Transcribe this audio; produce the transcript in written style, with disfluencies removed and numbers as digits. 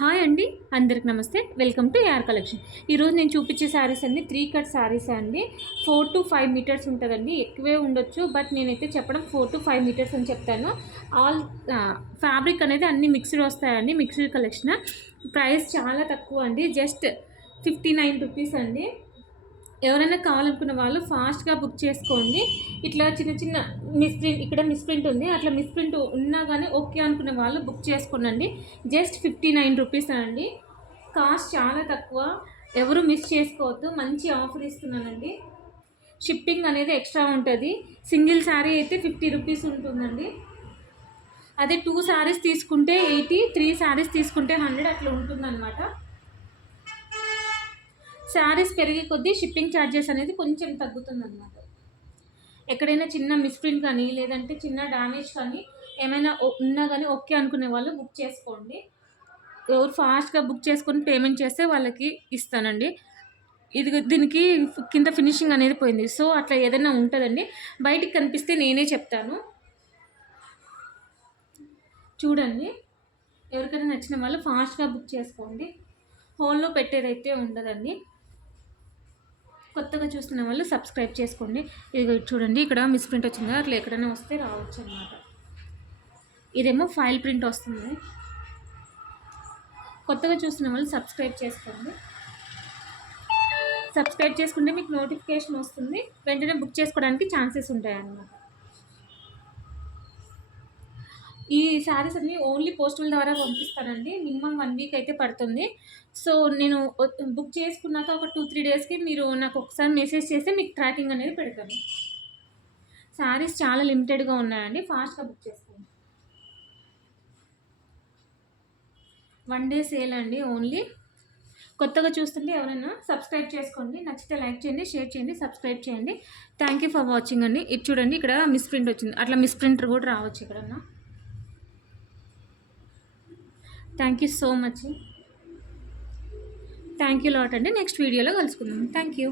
Hi అండి, అందరికి నమస్తే. Welcome to AR collection. ఈరోజు నేను చూపించే శారీస్ అన్ని 3 కట్ శారీస్ అండి. 4 to 5 మీటర్స్ ఉంటుందండి, ఎక్కువే ఉండొచ్చు. బట్ నేనైతే చెప్పడం 4 to 5 మీటర్స్ అని చెప్తాను. ఆల్ ఫ్యాబ్రిక్ అనేది అన్ని మిక్స్డ్ వస్తాయండి, మిక్స్డ్ కలెక్షన్. ప్రైస్ చాలా తక్కువ అండి, జస్ట్ 59 రూపీస్ అండి. ఎవరైనా కావాలనుకున్న వాళ్ళు ఫాస్ట్గా బుక్ చేసుకోండి. ఇట్లా చిన్న చిన్న మిస్ప్రింట్, ఇక్కడ మిస్ప్రింట్ ఉంది, అట్లా మిస్ప్రింట్ ఉన్నా కానీ ఓకే అనుకున్న వాళ్ళు బుక్ చేసుకోండి. జస్ట్ 59 రూపీస్ అండి, కాస్ట్ చాలా తక్కువ. ఎవరు మిస్ చేసుకోవద్దు, మంచి ఆఫర్ ఇస్తున్నానండి. షిప్పింగ్ అనేది ఎక్స్ట్రా ఉంటుంది. సింగిల్ శారీ అయితే 50 రూపీస్ ఉంటుందండి. అదే 2 శారీస్ తీసుకుంటే 80, 3 శారీస్ తీసుకుంటే 100 అట్లా ఉంటుందన్నమాట. శారీస్ పెరిగే కొద్దీ షిప్పింగ్ ఛార్జెస్ అనేది కొంచెం తగ్గుతుంది అన్నమాట. ఎక్కడైనా చిన్న మిస్ప్రింట్ కానీ లేదంటే చిన్న డ్యామేజ్ కానీ ఏమైనా ఉన్నా కానీ ఓకే అనుకునే వాళ్ళు బుక్ చేసుకోండి. ఎవరు ఫాస్ట్గా బుక్ చేసుకొని పేమెంట్ చేస్తే వాళ్ళకి ఇస్తానండి. దీనికి కింద ఫినిషింగ్ అనేది పోయింది, సో అట్లా ఏదైనా ఉంటుందండి. బయటికి కనిపిస్తే నేనే చెప్తాను, చూడండి. ఎవరికైనా నచ్చిన వాళ్ళు ఫాస్ట్గా బుక్ చేసుకోండి. హోల్లో పెట్టేదైతే ఉండదండి. కొత్తగా చూస్తున్న వాళ్ళు సబ్స్క్రైబ్ చేసుకోండి. ఇది చూడండి, ఇక్కడ మిస్ ప్రింట్ వచ్చింది, అట్లా ఎక్కడైనా వస్తే రావచ్చు అన్నమాట. ఇదేమో ఫైల్ ప్రింట్ వస్తుంది. కొత్తగా చూస్తున్న వాళ్ళు సబ్స్క్రైబ్ చేసుకోండి. సబ్స్క్రైబ్ చేసుకుంటే మీకు నోటిఫికేషన్ వస్తుంది, వెంటనే బుక్ చేసుకోవడానికి ఛాన్సెస్ ఉంటాయి అన్నమాట. ఈ శారీస్ అన్ని ఓన్లీ పోస్టల్ ద్వారా పంపిస్తానండి. మినిమం 1 వీక్ అయితే పడుతుంది. సో నేను బుక్ చేసుకున్నాక ఒక 2-3 డేస్కి మీరు నాకు ఒకసారి మెసేజ్ చేస్తే మీకు ట్రాకింగ్ అనేది పెడతాను. శారీస్ చాలా లిమిటెడ్గా ఉన్నాయండి, ఫాస్ట్గా బుక్ చేసుకోండి. 1 డే సేల్ అండి ఓన్లీ. కొత్తగా చూస్తుంటే ఎవరైనా సబ్స్క్రైబ్ చేసుకోండి. నచ్చితే లైక్ చేయండి, షేర్ చేయండి, సబ్స్క్రైబ్ చేయండి. థ్యాంక్ యూ ఫర్ వాచింగ్ అండి. ఇది చూడండి, ఇక్కడ మిస్ ప్రింట్ వచ్చింది, అట్లా మిస్ ప్రింటర్ కూడా రావచ్చు ఎక్కడన్నా. Thank you so much. Thank you lot అండి. నెక్స్ట్ వీడియోలో కలుసుకుందాం. Thank you.